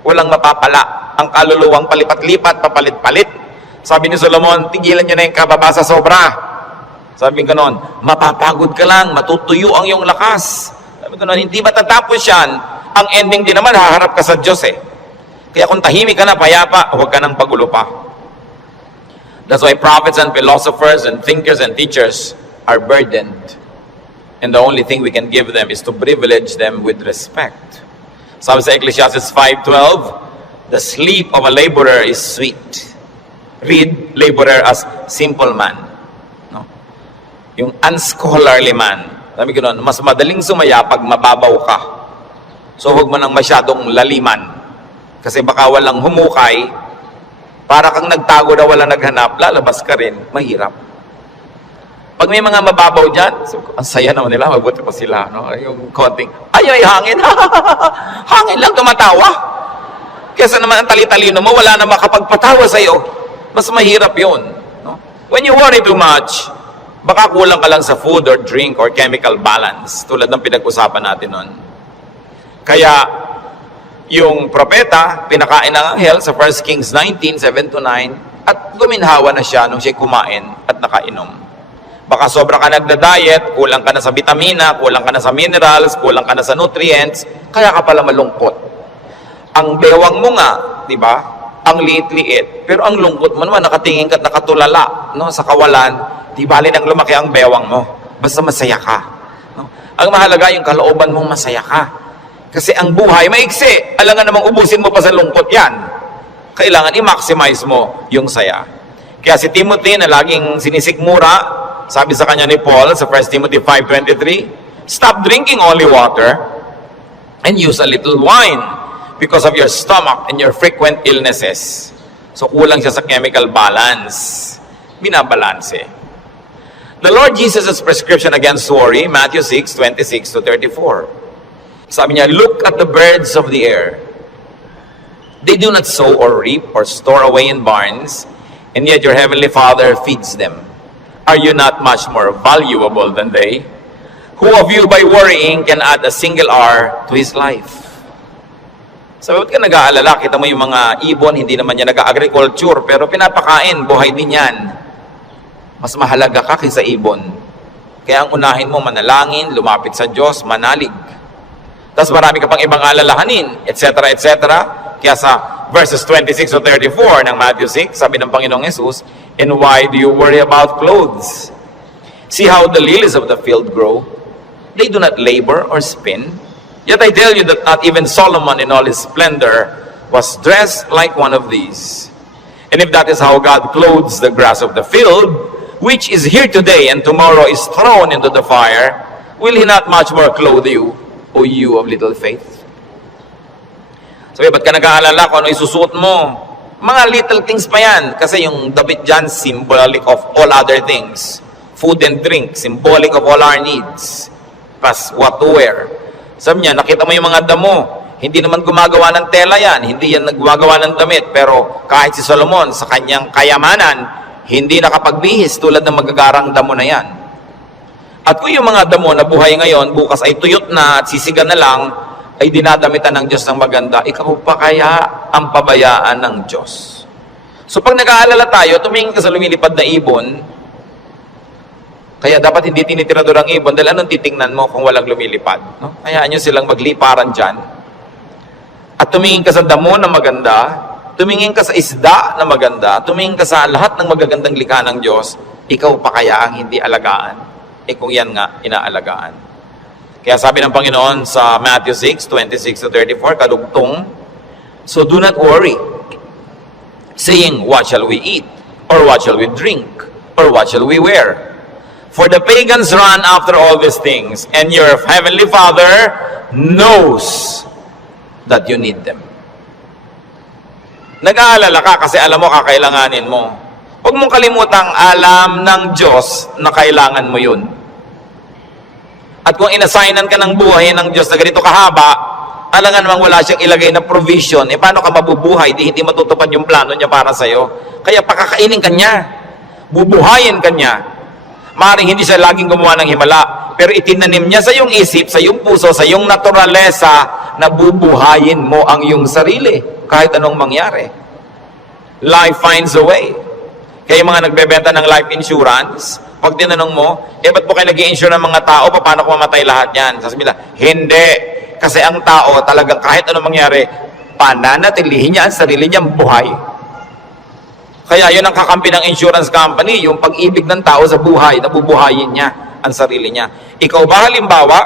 Walang mapapala. Ang kaluluwang palipat-lipat, papalit-palit. Sabi ni Solomon, tigilan niyo na yung kababasa sobra. Sabi ko noon, mapapagod ka lang, matutuyo ang iyong lakas. Sabi ko noon, hindi matatapos yan. Ang ending din naman, haharap ka sa Diyos eh. Kaya kung tahimik ka na, payapa, huwag ka nang pagulo pa. That's why prophets and philosophers and thinkers and teachers are burdened. And the only thing we can give them is to privilege them with respect. Sabi sa Ecclesiastes 5:12, the sleep of a laborer is sweet. Read laborer as simple man. No? Yung unscholarly man. Sabi ko noon, mas madaling sumaya pag mababaw ka. So huwag mo nang masyadong laliman. Kasi baka walang humukay, para kang nagtago na walang naghanap, lalabas ka rin, mahirap. Pag may mga mababaw dyan, so, ang saya naman nila, mabuti pa sila, no? Yung konting, ay, hangin, hangin lang tumatawa. Kesa naman ang tali-talino mo, wala na makapagpatawa sa'yo. Mas mahirap yun. No? When you worry too much, baka kulang ka lang sa food or drink or chemical balance, tulad ng pinag-usapan natin nun. Kaya, yung propeta, pinakain ng anghel sa 1 Kings 19, 7-9, at guminhawa na siya nung siya kumain at nakainom. Baka sobra ka nagda-diet, kulang ka na sa vitamina, kulang ka na sa minerals, kulang ka na sa nutrients, kaya ka pala malungkot. Ang bewang mo nga, di ba? Ang liit-liit. Pero ang lungkot mo naman, nakatingin ka at nakatulala, no? Sa kawalan, di bali nang lumaki ang bewang mo. Basta masaya ka. No? Ang mahalaga, yung kalooban mong masaya ka. Kasi ang buhay, maiksi. Alangan namang ubusin mo pa sa lungkot yan. Kailangan i-maximize mo yung saya. Kaya si Timothy na laging sinisikmura, sabi sa kanya ni Paul sa 1 Timothy 5:23, stop drinking only water and use a little wine because of your stomach and your frequent illnesses. So kulang siya sa chemical balance. Binabalanse. The Lord Jesus' prescription against worry, Matthew 6:26-34. Sabi niya, look at the birds of the air. They do not sow or reap or store away in barns, and yet your heavenly Father feeds them. Are you not much more valuable than they? Who of you by worrying can add a single hour to his life? So, ba't ka nag-aalala? Kita mo yung mga ibon, hindi naman yan nag-agriculture, pero pinapakain, buhay din yan. Mas mahalaga ka kaysa ibon. Kaya ang unahin mo, manalangin, lumapit sa Diyos, manalig. Tapos marami ka pang ibang alalahanin, etc., etc. Kaya sa verses 26-34 ng Matthew 6, sabi ng Panginoong Jesus, and why do you worry about clothes? See how the lilies of the field grow. They do not labor or spin. Yet I tell you that not even Solomon in all his splendor was dressed like one of these. And if that is how God clothes the grass of the field, which is here today and tomorrow is thrown into the fire, will he not much more clothe you, O you of little faith? Sabi, ba't ka nag-aalala kung ano isusuot mo? Mga little things pa yan. Kasi yung damit dyan, symbolic of all other things. Food and drink, symbolic of all our needs. Plus, what to wear. Sabi niya, nakita mo yung mga damo. Hindi naman gumagawa ng tela yan. Hindi yan naggumagawa ng damit. Pero kahit si Solomon, sa kanyang kayamanan, hindi nakapagbihis tulad ng magagarang damo na yan. At kung yung mga damo na buhay ngayon, bukas ay tuyot na at sisiga na lang, ay dinadamitan ng Diyos ng maganda, ikaw pa kaya ang pabayaan ng Diyos? So pag nag-aalala tayo, tumingin ka sa lumilipad na ibon, kaya dapat hindi tinitirador ang ibon, dahil anong titingnan mo kung walang lumilipad? No? Hayaan nyo silang magliparan dyan. At tumingin ka sa damo na maganda, tumingin ka sa isda na maganda, tumingin ka sa lahat ng magagandang likha ng Diyos, ikaw pa kaya ang hindi alagaan? Kung yan nga, inaalagaan. Kaya sabi ng Panginoon sa Matthew 6:26-34, kadugtong, so do not worry, saying, what shall we eat? Or what shall we drink? Or what shall we wear? For the pagans run after all these things, and your heavenly Father knows that you need them. Nag-aalala ka kasi alam mo kakailanganin mo. Huwag mong kalimutang alam ng Diyos na kailangan mo yun. At kung inassignan ka ng buhay ng Diyos na ganito kahaba, alangan namang wala siyang ilagay na provision, paano ka mabubuhay? Hindi matutupad yung plano niya para sa'yo. Kaya pakakainin ka niya. Bubuhayin ka niya. Maaaring hindi siya laging gumawa ng himala, pero itinanim niya sa iyong isip, sa iyong puso, sa iyong naturalesa, na bubuhayin mo ang iyong sarili, kahit anong mangyari. Life finds a way. Kaya yung mga nagbebenta ng life insurance, pag tinanong mo, ba't po kayo nag-i-insure ng mga tao, paano kung mamatay lahat yan? Sasabihin nila, hindi. Kasi ang tao, talagang kahit anong mangyari, pananatilihin niya ang sarili niyang buhay. Kaya yun ang kakampi ng insurance company, yung pag-ibig ng tao sa buhay, nabubuhayin niya ang sarili niya. Ikaw ba halimbawa,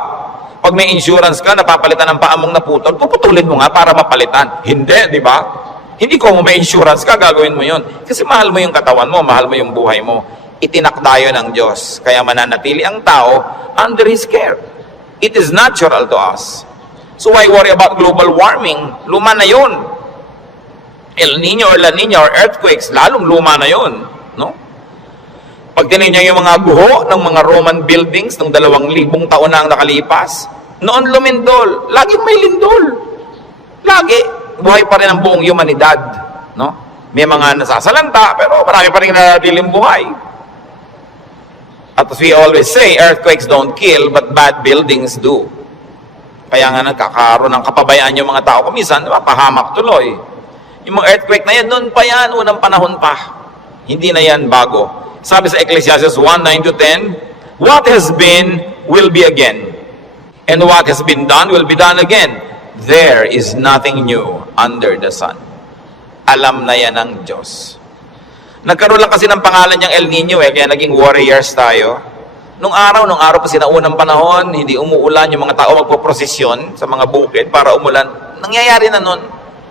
pag may insurance ka, napapalitan ng paa mong naputol, puputulin mo nga para mapalitan. Hindi, di ba? Hindi ko may insurance ka, gagawin mo yun. Kasi mahal mo yung katawan mo, mahal mo yung buhay mo. Itinakda yun ng Diyos. Kaya mananatili ang tao under His care. It is natural to us. So why worry about global warming? Luma na yun. El Nino or La Nina or earthquakes, lalong luma na yun. No? Pag tinignan yung mga guho ng mga Roman buildings ng 2,000 taon na ang nakalipas, noon lumindol, laging may lindol. Lagi, buhay pa rin ang buong humanidad. No? May mga nasasalanta, pero marami pa rin nanatiling buhay. At as we always say, earthquakes don't kill, but bad buildings do. Kaya nga nagkakaroon ng kapabayaan yung mga tao. Kumisan, mapahamak tuloy. Yung mga earthquake na yan, noon pa yan, unang panahon pa. Hindi na yan bago. Sabi sa Ecclesiastes 1:9-10, what has been, will be again. And what has been done, will be done again. There is nothing new under the sun. Alam na yan ng Diyos. Nagkaroon lang kasi ng pangalan niyang El Nino kaya naging warriors tayo. Nung araw pa sinaunang panahon, hindi umuulan, yung mga tao magpoprosesyon sa mga bukid para umulan. Nangyayari na nun.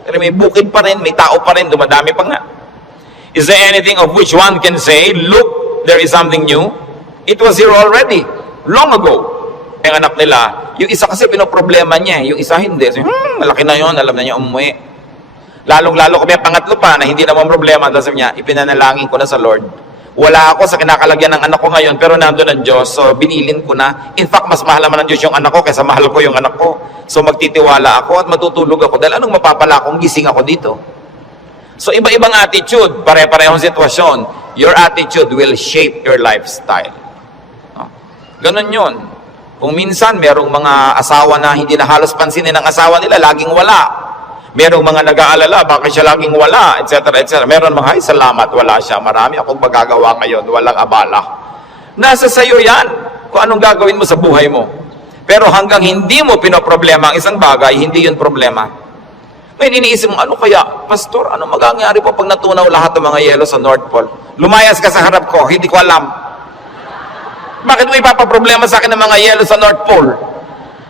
Pero may bukid pa rin, may tao pa rin, dumadami pa nga. Is there anything of which one can say, look, there is something new? It was here already, long ago. Ang anak nila, yung isa kasi pinoproblema niya, yung isa hindi. So, malaki na yun, alam na niya umuwi. Lalong-lalo kami ang pangatlo pa na hindi naman problema. Sabi niya, ipinanalangin ko na sa Lord. Wala ako sa kinakalagyan ng anak ko ngayon, pero nandun ang Diyos, so binilin ko na. In fact, mas mahal naman ng Diyos yung anak ko kaysa mahal ko yung anak ko. So magtitiwala ako at matutulog ako dahil anong mapapala kung gising ako dito? So iba-ibang attitude, pare-parehong sitwasyon. Your attitude will shape your lifestyle. No? Ganon yun. Kung minsan merong mga asawa na hindi na halos pansinin ng asawa nila, laging wala. Merong mga nag-aalala, bakit siya laging wala, etc. etc. Meron mga, ay salamat, wala siya. Marami akong magagawa ngayon, walang abala. Nasa sayo yan, kung anong gagawin mo sa buhay mo. Pero hanggang hindi mo pinoproblema ang isang bagay, hindi yun problema. Ngayon iniisip mo, ano kaya, Pastor, ano magagangyari po pag natunaw lahat ng mga yelo sa North Pole? Lumayas ka sa harap ko, hindi ko alam. Bakit mo ipapaproblema sa akin ng mga yelo sa North Pole?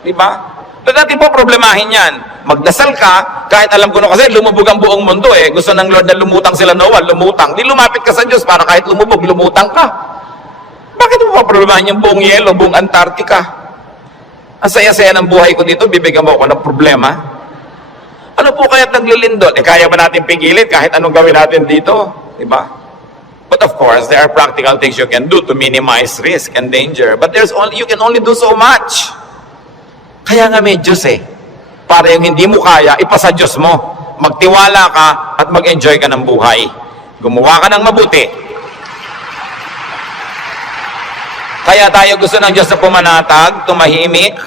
Diba? Doon natin po problemahin yan. Magdasal ka, kahit alam ko na kasi lumubog ang buong mundo eh. Gusto ng Lord na lumutang sila Noah, lumutang. Di lumapit ka sa Diyos para kahit lumubog, lumutang ka. Bakit mo pa problemahin yung buong yelo, buong Antarctica? Ang saya-saya ng buhay ko dito, bibigyan mo ako ng problema. Ano po kaya't naglilindol? Kaya ba natin pigilin kahit anong gawin natin dito? Diba? But of course, there are practical things you can do to minimize risk and danger. But you can only do so much. Kaya nga may Diyos eh. Para yung hindi mo kaya, ipasa Diyos mo. Magtiwala ka at mag-enjoy ka ng buhay. Gumawa ka ng mabuti. Kaya tayo gusto ng Diyos na pumanatag, tumahimik,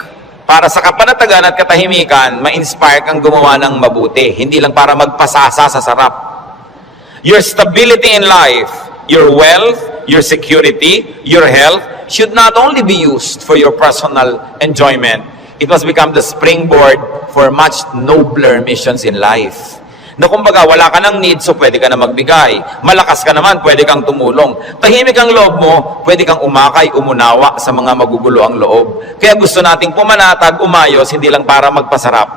para sa kapanatagan at katahimikan, ma-inspire kang gumawa ng mabuti. Hindi lang para magpasasa sa sarap. Your stability in life, your wealth, your security, your health, should not only be used for your personal enjoyment. It must become the springboard for much nobler missions in life. Na kumbaga, wala ka ng need, so pwede ka na magbigay. Malakas ka naman, pwede kang tumulong. Tahimik ang loob mo, pwede kang umakay, umunawa sa mga magugulo ang loob. Kaya gusto nating pumanatag, umayos, hindi lang para magpasarap.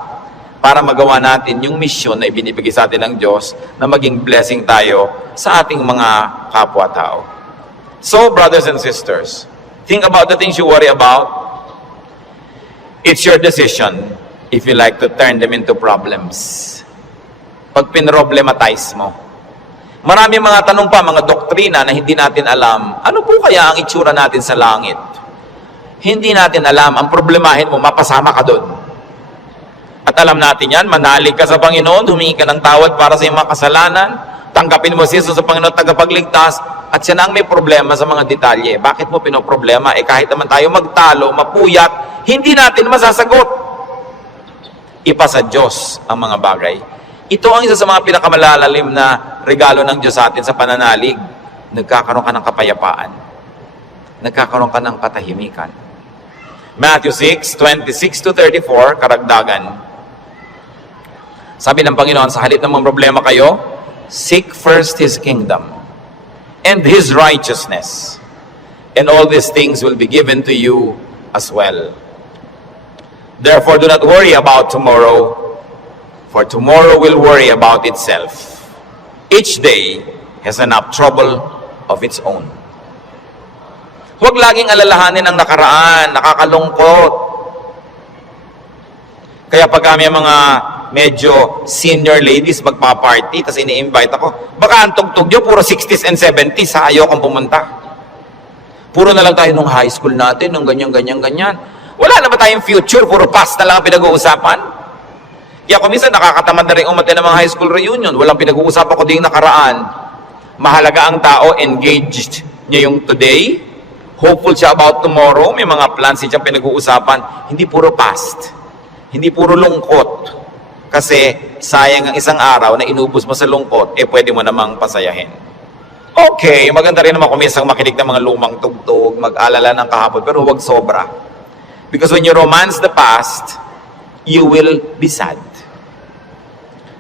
Para magawa natin yung mission na ibinibigay sa atin ng Diyos na maging blessing tayo sa ating mga kapwa-tao. So, brothers and sisters, think about the things you worry about. It's your decision if you like to turn them into problems. Pag pinroblematize mo. Maraming mga tanong pa, mga doktrina na hindi natin alam. Ano po kaya ang itsura natin sa langit? Hindi natin alam. Ang problemahin mo, mapasama ka doon. At alam natin yan, manalig ka sa Panginoon, humingi ka ng tawad para sa iyong mga kasalanan, tanggapin mo si Jesus sa Panginoon tagapagligtas, at siya na ang may problema sa mga detalye. Bakit mo pinoproblema? Kahit naman tayo magtalo, mapuyat, hindi natin masasagot. Ipa sa Diyos ang mga bagay. Ito ang isa sa mga pinakamalalalim na regalo ng Diyos sa atin sa pananalig. Nagkakaroon ka ng kapayapaan. Nagkakaroon ka ng katahimikan. Matthew 6:26-34, karagdagan. Sabi ng Panginoon, sa halip ng mga problema kayo, seek first His kingdom and His righteousness, and all these things will be given to you as well. Therefore, do not worry about tomorrow, for tomorrow will worry about itself. Each day has enough trouble of its own. Huwag laging alalahanin ang nakaraan, nakakalungkot. Kaya pag kami mga medyo senior ladies magpa-party, tapos ini-invite ako, baka ang tugtog nyo, puro 60s and 70s, ayaw kong pumunta. Puro na lang tayo nung high school natin, nung ganyan. Wala na ba tayong future? Puro past na lang ang pinag-uusapan? Kaya kung minsan nakakatamad na rin umaten ng mga high school reunion, walang pinag-uusapan ko din nakaraan. Mahalaga ang tao, engaged niya yung today, hopeful siya about tomorrow, may mga plans siya pinag-uusapan, hindi puro past, hindi puro lungkot. Kasi sayang ang isang araw na inubos mo sa lungkot, pwede mo namang pasayahin. Okay, maganda rin naman kung minsan makinig ng mga lumang tugtog, mag-alala ng kahapon, pero huwag sobra. Because when you romance the past, you will be sad.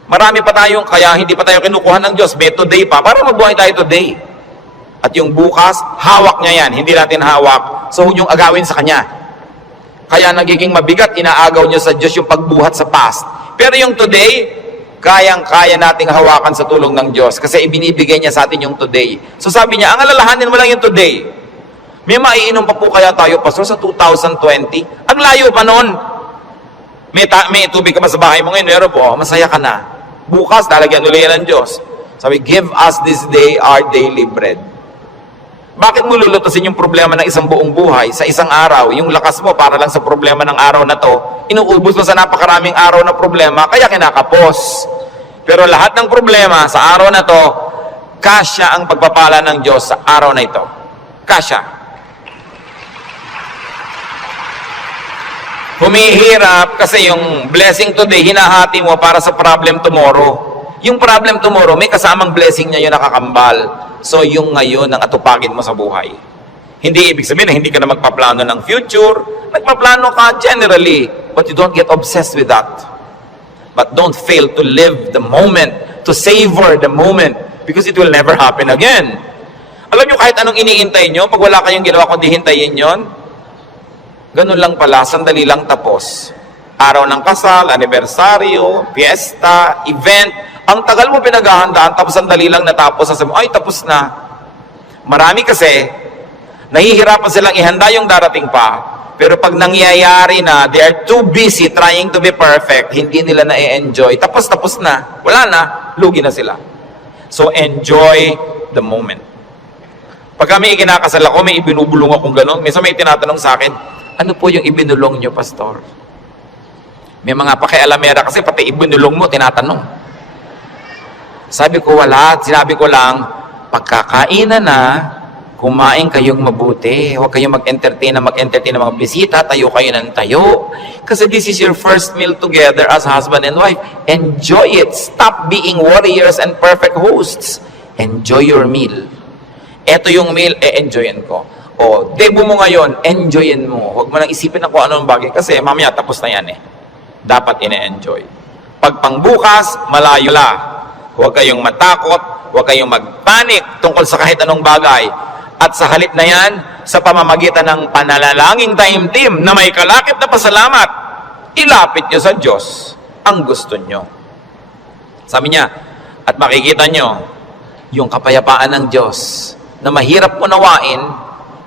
Marami pa tayong, kaya hindi pa tayo kinukuha ng Diyos, may today pa, para mabuhay tayo today. At yung bukas, hawak niya yan, hindi natin hawak, so huwag yung agawin sa Kanya. Kaya nagiging mabigat, inaagaw niyo sa Diyos yung pagbuhat sa past. Pero yung today, kayang-kaya nating hawakan sa tulong ng Diyos kasi ibinibigay niya sa atin yung today. So sabi niya, ang alalahanin mo lang yung today. May maiinom pa po kaya tayo, Pastor, sa 2020? Ang layo pa noon. May tubig ka ba sa bahay mo ngayon? Meron po, masaya ka na. Bukas, lalagyan ulit yan ng Diyos. Sabi, give us this day our daily bread. Bakit mo lulutusin yung problema ng isang buong buhay sa isang araw? Yung lakas mo para lang sa problema ng araw na to, inuubos mo sa napakaraming araw na problema, kaya kinakapos. Pero lahat ng problema sa araw na to, kasya ang pagpapala ng Diyos sa araw na ito. Kasya. Humihirap kasi yung blessing today, hinahati mo para sa problem tomorrow. Yung problem tomorrow, may kasamang blessing niya yung nakakambal. So, yung ngayon ang atupagin mo sa buhay. Hindi ibig sabihin na hindi ka na magpaplano ng future. Nagpaplano ka generally, but you don't get obsessed with that. But don't fail to live the moment, to savor the moment, because it will never happen again. Alam nyo, kahit anong iniintay nyo, pag wala kayong ginawa kundi hintayin yon, ganun lang pala, sandali lang tapos. Araw ng kasal, anibersaryo, fiesta, event, ang tagal mo pinaghahandaan, tapos sandali lang natapos, sasabi mo, ay tapos na. Marami kasi, nahihirapan silang ihanda yung darating pa, pero pag nangyayari na, they are too busy trying to be perfect, hindi nila na-enjoy, tapos na, wala na, lugi na sila. So enjoy the moment. Pag kami ikinakasal ako, may ibinubulong akong gano'n, minsan may tinatanong sa akin, ano po yung ibinulong nyo, Pastor? May mga pakialamera kasi pati ibinulong mo, tinatanong. Sabi ko, wala. Sinabi ko lang, pagkakainan na, kumain kayong mabuti. Huwag kayong mag-entertain ng mga bisita. Tayo kayo ng tayo. Kasi this is your first meal together as husband and wife. Enjoy it. Stop being warriors and perfect hosts. Enjoy your meal. Eto yung meal, enjoyin ko. O, debo mo ngayon, enjoyin mo. Huwag mo nang isipin na kung anong bagay. Kasi mamaya, tapos na yan Dapat ine-enjoy. Pag pangbukas, malayo la. Huwag kayong matakot, huwag kayong magpanik tungkol sa kahit anong bagay. At sa halip na yan, sa pamamagitan ng panalangin taimtim na may kalakip na pasalamat, ilapit nyo sa Diyos ang gusto nyo. Sabi niya, at makikita nyo, yung kapayapaan ng Diyos na mahirap unawain,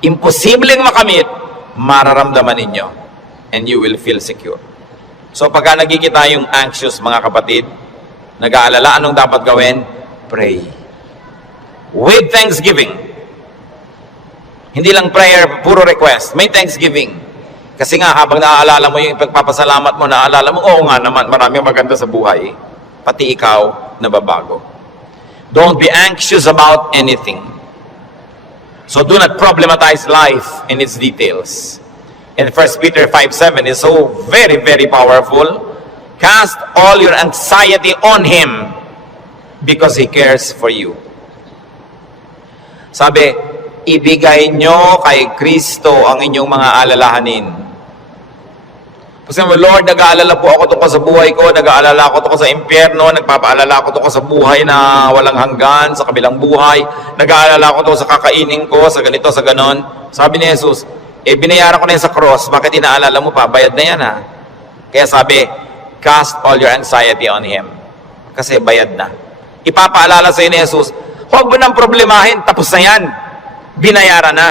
imposibleng makamit, mararamdaman ninyo. And you will feel secure. So pagka nagkikita yung anxious mga kapatid, nag-aalala, anong dapat gawin? Pray. With thanksgiving. Hindi lang prayer, puro request. May thanksgiving. Kasi nga, habang naaalala mo yung ipagpapasalamat mo, naaalala mo, oo nga naman, maraming maganda sa buhay. Pati ikaw, nababago. Don't be anxious about anything. So do not problematize life in its details. And 1 Peter 5:7 is so very, very powerful. Cast all your anxiety on Him because He cares for you. Sabi, ibigay nyo kay Kristo ang inyong mga alalahanin. Kasi Lord, nag-aalala po ako tungkol sa buhay ko, nag-aalala ako tungkol sa impyerno, nagpapaalala ako tungkol sa buhay na walang hanggan, sa kabilang buhay, nag-aalala ako tungkol sa kakainin ko, sa ganito, sa ganon. Sabi ni Jesus, binayaran ko na yan sa cross, bakit inaalala mo pa? Bayad na yan Kaya sabi, cast all your anxiety on Him. Kasi bayad na. Ipapaalala sa iyo ni Jesus, huwag mo nang problemahin, tapos na yan. Binayaran na.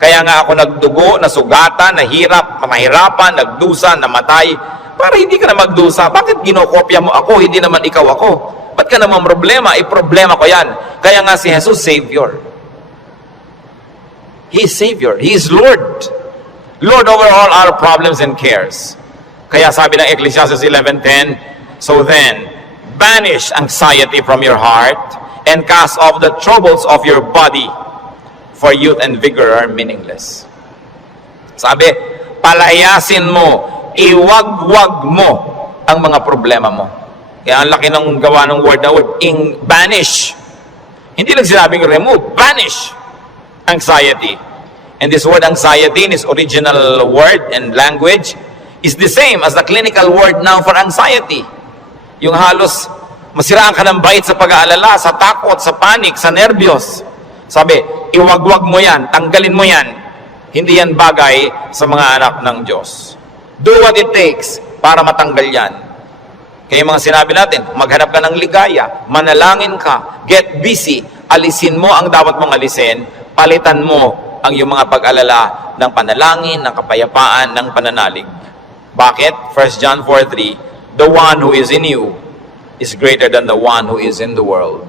Kaya nga ako nagdugo, nasugatan, nahirap, mahirapan, nagdusa, namatay, para hindi ka na magdusa. Bakit ginokopya mo ako, hindi naman ikaw ako? Ba't ka naman problema? Problema ko yan. Kaya nga si Jesus, Savior. He is Savior. He is Lord. Lord over all our problems and cares. Kaya sabi ng Ecclesiastes 11:10, so then, banish anxiety from your heart and cast off the troubles of your body, for youth and vigor are meaningless. Sabi, palayasin mo, iwagwag mo ang mga problema mo. Kaya ang laki ng gawa ng word na word, banish. Hindi lang sinabing remove, banish anxiety. And this word anxiety in its original word and language is the same as the clinical word now for anxiety. Yung halos masiraan ka ng bait sa pag-aalala, sa takot, sa panic, sa nervyos. Sabi, iwagwag mo yan, tanggalin mo yan. Hindi yan bagay sa mga anak ng Diyos. Do what it takes para matanggal yan. Kaya yung mga sinabi natin, maghanap ka ng ligaya, manalangin ka, get busy, alisin mo ang dapat mong alisin, palitan mo ang iyong mga pag-alala ng panalangin, ng kapayapaan, ng pananalig. Bakit? 1 John 4:3, the one who is in you is greater than the one who is in the world.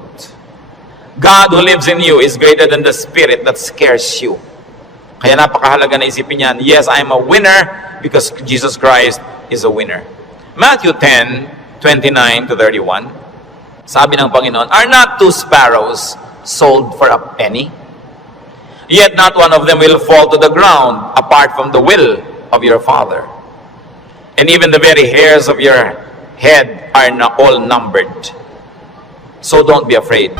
God who lives in you is greater than the spirit that scares you. Kaya napakahalaga na isipin yan, yes, I am a winner because Jesus Christ is a winner. Matthew 10:29-31, sabi ng Panginoon, are not 2 sparrows sold for a penny? Yet not one of them will fall to the ground apart from the will of your Father. And even the very hairs of your head are all numbered. So don't be afraid.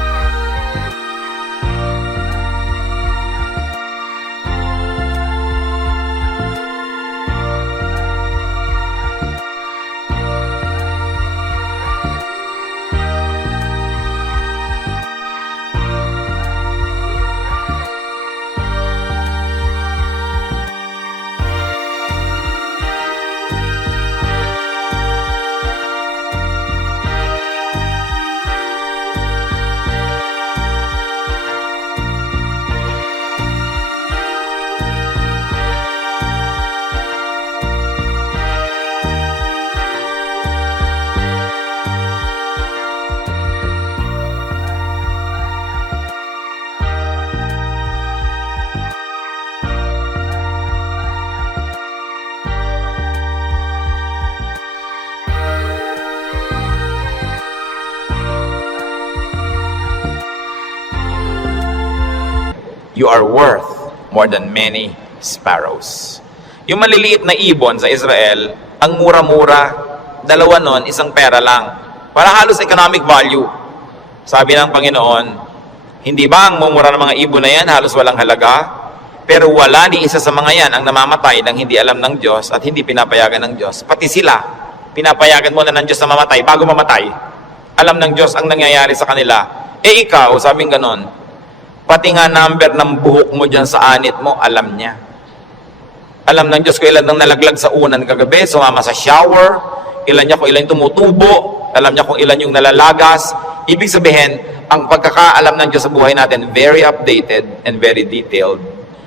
You are worth more than many sparrows. Yung maliliit na ibon sa Israel, ang mura-mura, dalawa nun, isang pera lang. Parang halos economic value. Sabi ng Panginoon, hindi ba ang mumura ng mga ibon na yan halos walang halaga? Pero wala ni isa sa mga yan ang namamatay nang hindi alam ng Diyos at hindi pinapayagan ng Diyos. Pati sila, pinapayagan muna ng Diyos na mamatay bago mamatay. Alam ng Diyos ang nangyayari sa kanila. Eh ikaw, sabing ganon, pati nga number ng buhok mo dyan sa anit mo, alam niya. Alam ng Diyos kung ilan nang nalaglag sa unan kagabi, sumama sa shower, ilan niya kung ilan yung tumutubo, alam niya kung ilan yung nalalagas. Ibig sabihin, ang pagkakaalam ng Diyos sa buhay natin, very updated and very detailed.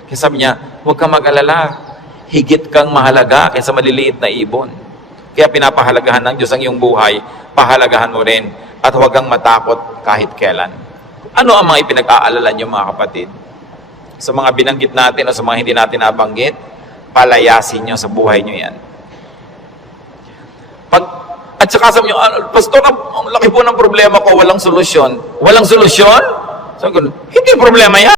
Kaya sabi niya, huwag kang mag-alala. Higit kang mahalaga kaysa maliliit na ibon. Kaya pinapahalagahan ng Diyos ang iyong buhay, pahalagahan mo rin at huwag kang matakot kahit kailan. Ano ang mga ipinag-aalala niyo mga kapatid? Sa mga binanggit natin o sa mga hindi natin nabanggit, palayasin niyo sa buhay niyo yan. At saka sabi niyo, Pastor, ang laki po ng problema ko, walang solusyon. Walang solusyon? Sabi ko, hindi problema yan.